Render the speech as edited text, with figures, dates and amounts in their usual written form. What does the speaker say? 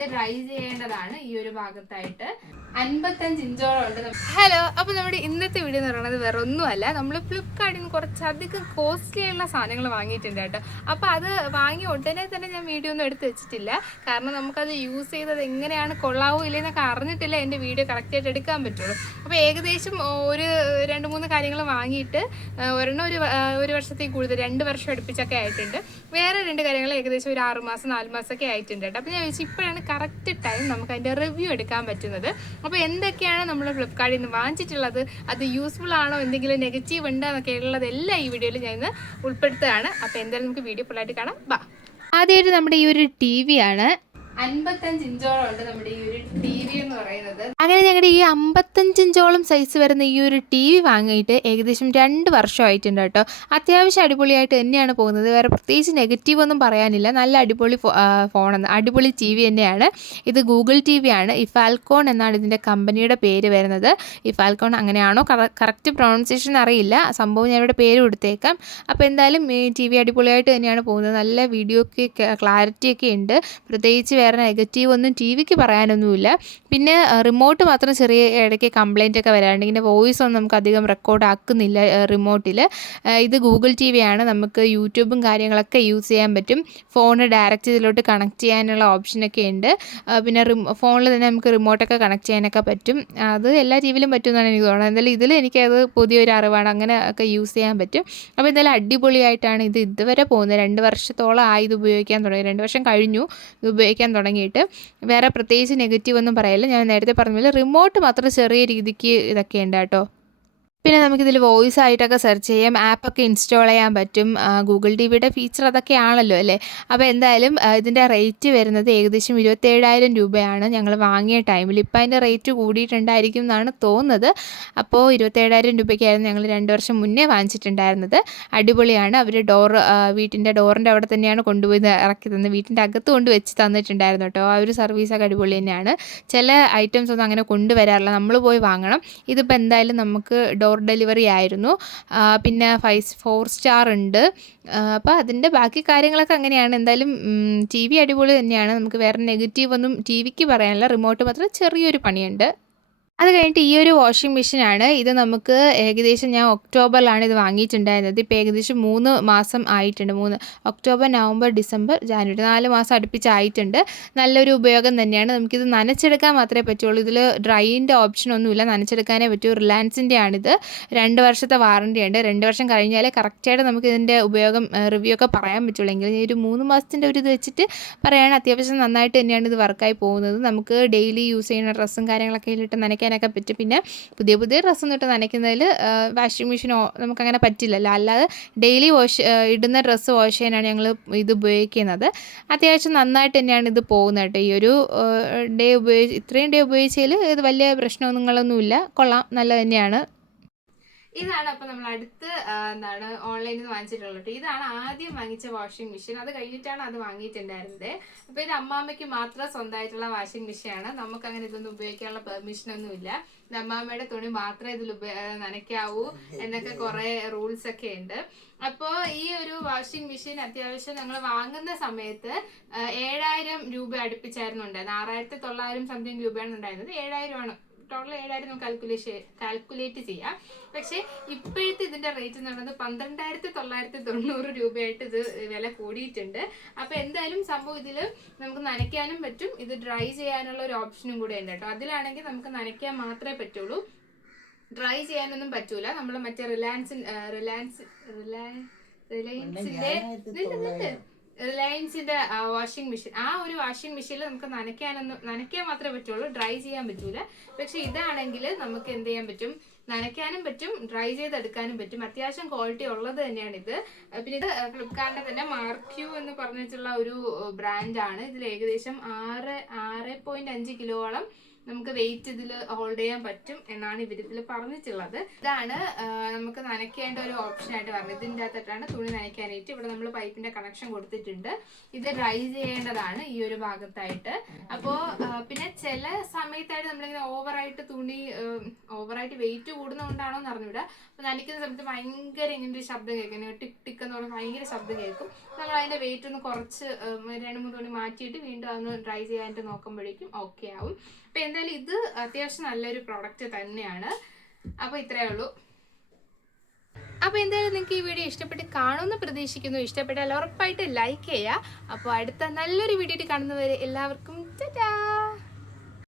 Rice ചെയ്യേണ്ടതാണ് ഈ ഒരു ഭാഗത്തായിട്ട്. 55 ഇഞ്ചോളം ഉണ്ട്. ഹലോ, അപ്പോൾ നമ്മുടെ ഇന്നത്തെ വീഡിയോ എന്ന് പറയുന്നത് വേറെ ഒന്നുമല്ല, നമ്മൾ ഫ്ലിപ്കാർട്ടിൽ നിന്ന് കുറച്ചധികം കോസ്റ്റ്ലി ആയിട്ടുള്ള സാധനങ്ങൾ വാങ്ങിയിട്ടുണ്ട് കേട്ടോ. അപ്പോൾ അത് വാങ്ങി ഉടനെ തന്നെ ഞാൻ വീഡിയോ ഒന്നും എടുത്ത് വെച്ചിട്ടില്ല, കാരണം നമുക്കത് യൂസ് ചെയ്തത് എങ്ങനെയാണ് കൊള്ളാവോ ഇല്ലെന്നൊക്കെ അറിഞ്ഞിട്ടില്ല എൻ്റെ വീഡിയോ കറക്റ്റായിട്ട് എടുക്കാൻ പറ്റുള്ളൂ. അപ്പോൾ ഏകദേശം ഒരു 2-3 കാര്യങ്ങൾ വാങ്ങിയിട്ട് ഒരെണ്ണം ഒരു വർഷത്തേക്ക് കൂടുതൽ 2 വർഷം അടുപ്പിച്ചൊക്കെ ആയിട്ടുണ്ട്. വേറെ 2 കാര്യങ്ങൾ ഏകദേശം ഒരു 6 മാസം 4 മാസമൊക്കെ ആയിട്ടുണ്ട് കേട്ടോ. അപ്പോൾ ഞാൻ വെച്ചാൽ ഇപ്പോഴാണ് കറക്റ്റ് ടൈം നമുക്ക് അതിൻ്റെ റിവ്യൂ എടുക്കാൻ പറ്റുന്നത്. അപ്പോൾ എന്തൊക്കെയാണ് നമ്മൾ ഫ്ലിപ്കാർട്ടിൽ നിന്ന് വാങ്ങിച്ചിട്ടുള്ളത്, അത് യൂസ്ഫുൾ ആണോ, എന്തെങ്കിലും നെഗറ്റീവ് ഉണ്ടോ എന്നൊക്കെ ഉള്ളതെല്ലാം ഈ വീഡിയോയിൽ ഞാൻ ഇന്ന് ഉൾപ്പെടുത്തുകയാണ്. അപ്പോൾ എന്തായാലും നമുക്ക് വീഡിയോ ഫുള്ളായിട്ട് കാണാം. ബാ. ആദ്യമായിട്ട് നമ്മുടെ ഈ ഒരു TV ആണ്. 55 ഇഞ്ചോളം ഉണ്ട് നമ്മുടെ ഈ ഒരു TV എന്ന് പറയുന്നത്. അങ്ങനെ ഞങ്ങളുടെ ഈ 55 ഇഞ്ചോളം സൈസ് വരുന്ന ഈ ഒരു TV വാങ്ങിയിട്ട് ഏകദേശം 2 വർഷമായിട്ടുണ്ട് കേട്ടോ. അത്യാവശ്യം അടിപൊളിയായിട്ട് തന്നെയാണ് പോകുന്നത്. വേറെ പ്രത്യേകിച്ച് നെഗറ്റീവ് ഒന്നും പറയാനില്ല. നല്ല അടിപൊളി ഫോണെന്ന്, അടിപൊളി TV തന്നെയാണ്. ഇത് ഗൂഗിൾ TV ആണ്. ഇഫാൽക്കോൺ എന്നാണ് ഇതിൻ്റെ കമ്പനിയുടെ പേര് വരുന്നത്. ഇഫാൽക്കോൺ അങ്ങനെയാണോ കറക്റ്റ് പ്രൊണൗൺസിയേഷൻ അറിയില്ല, സംഭവം ഞാൻ ഇവിടെ പേര് കൊടുത്തേക്കാം. അപ്പോൾ എന്തായാലും ഈ TV അടിപൊളിയായിട്ട് തന്നെയാണ് പോകുന്നത്. നല്ല വീഡിയോയ്ക്ക് ക്ലാരിറ്റിയൊക്കെ ഉണ്ട്. പ്രത്യേകിച്ച് വേറെ നെഗറ്റീവ് ഒന്നും TVക്ക് പറയാനൊന്നുമില്ല. പിന്നെ റിമോട്ട് മാത്രം ചെറിയ ഇടയ്ക്ക് കംപ്ലൈൻ്റ് ഒക്കെ വരാറുണ്ട്. ഇങ്ങനെ വോയിസ് ഒന്നും നമുക്ക് അധികം റെക്കോർഡ് ആക്കുന്നില്ല റിമോട്ടിൽ. ഇത് ഗൂഗിൾ TV ആണ്. നമുക്ക് യൂട്യൂബും കാര്യങ്ങളൊക്കെ യൂസ് ചെയ്യാൻ പറ്റും. ഫോണ് ഡയറക്റ്റ് ഇതിലോട്ട് കണക്ട് ചെയ്യാനുള്ള ഓപ്ഷനൊക്കെ ഉണ്ട്. പിന്നെ ഫോണിൽ തന്നെ നമുക്ക് റിമോട്ടൊക്കെ കണക്ട് ചെയ്യാനൊക്കെ പറ്റും. അത് എല്ലാ TVയിലും പറ്റുമെന്നാണ് എനിക്ക് തോന്നുന്നത്. എന്തായാലും ഇതിൽ എനിക്കത് പുതിയൊരു അറിവാണ്, അങ്ങനെ ഒക്കെ യൂസ് ചെയ്യാൻ പറ്റും. അപ്പോൾ എന്തായാലും അടിപൊളിയായിട്ടാണ് ഇത് ഇതുവരെ പോകുന്നത്. 2 വർഷത്തോളം ആയി ഇത് ഉപയോഗിക്കാൻ തുടങ്ങി. 2 വർഷം കഴിഞ്ഞു ഇത് ഉപയോഗിക്കാൻ തുടങ്ങിയിട്ട്. വേറെ പ്രത്യേകിച്ച് നെഗറ്റീവ് ഒന്നും പറയില്ല. ഞാൻ നേരത്തെ പറഞ്ഞ പോലെ റിമോട്ട് മാത്രം ചെറിയ രീതിക്ക് ഇതൊക്കെ ഉണ്ട് കേട്ടോ. പിന്നെ നമുക്കിതിൽ വോയിസ് ആയിട്ടൊക്കെ സെർച്ച് ചെയ്യാം, ആപ്പൊക്കെ ഇൻസ്റ്റാൾ ചെയ്യാൻ പറ്റും. ഗൂഗിൾ TVയുടെ ഫീച്ചർ അതൊക്കെയാണല്ലോ അല്ലേ. അപ്പോൾ എന്തായാലും ഇതിൻ്റെ റേറ്റ് വരുന്നത് ഏകദേശം 27,000 രൂപയാണ് ഞങ്ങൾ വാങ്ങിയ ടൈമിൽ. ഇപ്പം അതിൻ്റെ റേറ്റ് കൂടിയിട്ടുണ്ടായിരിക്കും എന്നാണ് തോന്നുന്നത്. അപ്പോൾ 27,000 രൂപയ്ക്കായിരുന്നു ഞങ്ങൾ 2 വർഷം മുന്നേ വാങ്ങിച്ചിട്ടുണ്ടായിരുന്നത്. അടിപൊളിയാണ്. അവർ വീട്ടിൻ്റെ ഡോറിൻ്റെ അവിടെ തന്നെയാണ് കൊണ്ടുപോയി ഇറക്കി തന്നത്. വീട്ടിൻ്റെ അകത്ത് കൊണ്ട് വെച്ച് തന്നിട്ടുണ്ടായിരുന്നു കേട്ടോ. ആ ഒരു സർവീസൊക്കെ അടിപൊളി തന്നെയാണ്. ചില ഐറ്റംസ് ഒന്നും അങ്ങനെ കൊണ്ടുവരാറില്ല, നമ്മൾ പോയി വാങ്ങണം. ഇതിപ്പോൾ എന്തായാലും നമുക്ക് ഡോർ ഡെലിവറി ആയിരുന്നു. പിന്നെ 4 സ്റ്റാർ ഉണ്ട്. അപ്പോൾ അതിൻ്റെ ബാക്കി കാര്യങ്ങളൊക്കെ അങ്ങനെയാണ്. എന്തായാലും TV അടിപൊളി തന്നെയാണ്. നമുക്ക് വേറെ നെഗറ്റീവ് ഒന്നും TVക്ക് പറയാനില്ല. റിമോട്ട് മാത്രം ചെറിയൊരു പണിയുണ്ട്. അത് കഴിഞ്ഞിട്ട് ഈ ഒരു വാഷിംഗ് മെഷീനാണ്. ഇത് നമുക്ക് ഏകദേശം ഞാൻ ഒക്ടോബറിലാണ് ഇത് വാങ്ങിയിട്ടുണ്ടായിരുന്നത്. ഇപ്പോൾ ഏകദേശം 3 മാസം ആയിട്ടുണ്ട്. ഒക്ടോബർ, നവംബർ, ഡിസംബർ, ജാനുവരി 4 മാസം അടുപ്പിച്ചായിട്ടുണ്ട്. നല്ലൊരു ഉപയോഗം തന്നെയാണ്. നമുക്കിത് നനച്ചെടുക്കാൻ മാത്രമേ പറ്റുള്ളൂ. ഇതിൽ ഡ്രൈയിൻ്റെ ഓപ്ഷനൊന്നുമില്ല, നനച്ചെടുക്കാനേ പറ്റൂ. റിലയൻസിൻ്റെ ആണിത്. 2 വർഷത്തെ വാറണ്ടി ഉണ്ട്. 2 വർഷം കഴിഞ്ഞാലേ കറക്റ്റായിട്ട് നമുക്ക് ഇതിൻ്റെ ഉപയോഗം റിവ്യൂ ഒക്കെ പറയാൻ പറ്റുള്ളൂ. എങ്കിൽ ഒരു 3 മാസത്തിൻ്റെ ഒരു ഇത് വെച്ചിട്ട് പറയുകയാണ്, അത്യാവശ്യം നന്നായിട്ട് തന്നെയാണ് ഇത് വർക്കായി പോകുന്നത്. നമുക്ക് ഡെയിലി യൂസ് ചെയ്യുന്ന ഡ്രസ്സും കാര്യങ്ങളൊക്കെ ഇതിലിട്ട് നനയ്ക്കാനൊക്കെ പറ്റും. പിന്നെ പുതിയ ഡ്രസ്സൊന്നും ഇട്ട് നനയ്ക്കുന്നതിൽ വാഷിംഗ് മെഷീനോ നമുക്കങ്ങനെ പറ്റില്ലല്ലോ. അല്ലാതെ ഡെയിലി ഇടുന്ന ഡ്രസ്സ് വാഷ് ചെയ്യാനാണ് ഞങ്ങൾ ഇത് ഉപയോഗിക്കുന്നത്. അത്യാവശ്യം നന്നായിട്ട് തന്നെയാണ് ഇത് പോകുന്നത് കേട്ടോ. ഈ ഒരു ഇത്രയും ഡേ ഉപയോഗിച്ചതിൽ ഇത് വലിയ പ്രശ്നങ്ങളൊന്നുമില്ല. കൊള്ളാം, നല്ല തന്നെയാണ്. ഇതാണ് അപ്പോൾ നമ്മൾ അടുത്ത് ഓൺലൈനിൽ നിന്ന് വാങ്ങിച്ചിട്ടുള്ളത്. ഇതാണ് ആദ്യം വാങ്ങിച്ച വാഷിംഗ് മെഷീൻ. അത് കഴിഞ്ഞിട്ടാണ് അത് വാങ്ങിയിട്ടുണ്ടായിരുന്നത്. അപ്പോൾ ഇത് അമ്മാമ്മയ്ക്ക് മാത്രം സ്വന്തമായിട്ടുള്ള വാഷിംഗ് മെഷീനാണ്. നമുക്ക് അങ്ങനെ ഇതൊന്നും ഉപയോഗിക്കാനുള്ള പെർമിഷനൊന്നുമില്ല. ഇത് അമ്മാമ്മയുടെ തുണി മാത്രമേ ഇതിൽ നനയ്ക്കാവൂ എന്നൊക്കെ കുറേ റൂൾസ് ഒക്കെ ഉണ്ട്. അപ്പോൾ ഈ ഒരു വാഷിംഗ് മെഷീൻ അത്യാവശ്യം ഞങ്ങൾ വാങ്ങുന്ന സമയത്ത് 7,000 രൂപ അടുപ്പിച്ചായിരുന്നു ഉണ്ടായിരുന്നത്. 6,900 സംതിങ് രൂപയാണ് ഉണ്ടായിരുന്നത്. 7,000 ആണ് ടോട്ടൽ. 7,000 നമുക്ക് കാൽക്കുലേറ്റ് ചെയ്യാം. പക്ഷേ ഇപ്പോഴത്തെ ഇതിന്റെ റേറ്റ് എന്ന് പറയുന്നത് 12,990 രൂപയായിട്ട് ഇത് വില കൂടിയിട്ടുണ്ട്. അപ്പോൾ എന്തായാലും സംഭവം ഇതിൽ നമുക്ക് നനയ്ക്കാനും പറ്റും, ഇത് ഡ്രൈ ചെയ്യാനുള്ള ഒരു ഓപ്ഷനും കൂടെ ഉണ്ട് കേട്ടോ. അതിലാണെങ്കിൽ നമുക്ക് നനയ്ക്കാൻ മാത്രമേ പറ്റുള്ളൂ, ഡ്രൈ ചെയ്യാനൊന്നും പറ്റൂല. നമ്മൾ മറ്റേ റിലയൻസിന്റെ വാഷിംഗ് മെഷീൻ, ആ ഒരു വാഷിംഗ് മെഷീനിൽ നമുക്ക് നനയ്ക്കാൻ മാത്രമേ പറ്റുള്ളൂ, ഡ്രൈ ചെയ്യാൻ പറ്റൂല. പക്ഷെ ഇതാണെങ്കിൽ നമുക്ക് എന്ത് ചെയ്യാൻ പറ്റും, നനയ്ക്കാനും പറ്റും, ഡ്രൈ ചെയ്തെടുക്കാനും പറ്റും. അത്യാവശ്യം ക്വാളിറ്റി ഉള്ളത് തന്നെയാണ് ഇത്. പിന്നെ ഇത് ഫ്ലിപ്കാർട്ടിന്റെ തന്നെ മാർക്യൂ എന്ന് പറഞ്ഞിട്ടുള്ള ഒരു ബ്രാൻഡാണ്. ഇതിൽ ഏകദേശം 6.5 കിലോളം നമുക്ക് വെയിറ്റ് ഇതിൽ ഹോൾഡ് ചെയ്യാൻ പറ്റും എന്നാണ് ഇവരിതിൽ പറഞ്ഞിട്ടുള്ളത്. ഇതാണ് നമുക്ക് നനയ്ക്കേണ്ട ഒരു ഓപ്ഷൻ ആയിട്ട് പറഞ്ഞത്. ഇതിൻ്റെ അകത്തിട്ടാണ് തുണി നനയ്ക്കാനായിട്ട് ഇവിടെ നമ്മൾ പൈപ്പിന്റെ കണക്ഷൻ കൊടുത്തിട്ടുണ്ട്. ഇത് ഡ്രൈ ചെയ്യേണ്ടതാണ് ഈ ഒരു ഭാഗത്തായിട്ട്. അപ്പോൾ പിന്നെ ചില സമയത്തായിട്ട് നമ്മളിങ്ങനെ ഓവറായിട്ട് വെയിറ്റ് കൂടുന്നതുകൊണ്ടാണോ എന്ന് അറിഞ്ഞൂടാ. അപ്പൊ നനയ്ക്കുന്ന സമയത്ത് ഭയങ്കര ഇങ്ങനെ ഒരു ശബ്ദം കേൾക്കും, ടിക് ടിക്ക് എന്ന് പറഞ്ഞാൽ ഭയങ്കര ശബ്ദം കേൾക്കും. നമ്മൾ അതിന്റെ വെയിറ്റ് ഒന്ന് കുറച്ച് 2-3 തുണി മാറ്റിയിട്ട് വീണ്ടും അതൊന്ന് ഡ്രൈ ചെയ്യാനായിട്ട് നോക്കുമ്പോഴേക്കും ഓക്കെ ആവും. അപ്പൊ എന്തായാലും ഇത് അത്യാവശ്യം നല്ലൊരു പ്രൊഡക്റ്റ് തന്നെയാണ്. അപ്പൊ ഇത്രയേ ഉള്ളൂ. അപ്പോൾ എന്തായാലും നിങ്ങൾക്ക് ഈ വീഡിയോ ഇഷ്ടപ്പെട്ട് കാണുമെന്ന് പ്രതീക്ഷിക്കുന്നു. ഇഷ്ടപ്പെട്ടാൽ ഉറപ്പായിട്ട് ലൈക്ക് ചെയ്യുക. അപ്പോൾ അടുത്ത നല്ലൊരു വീഡിയോ കാണുന്നവരെ എല്ലാവർക്കും ടാറ്റാ.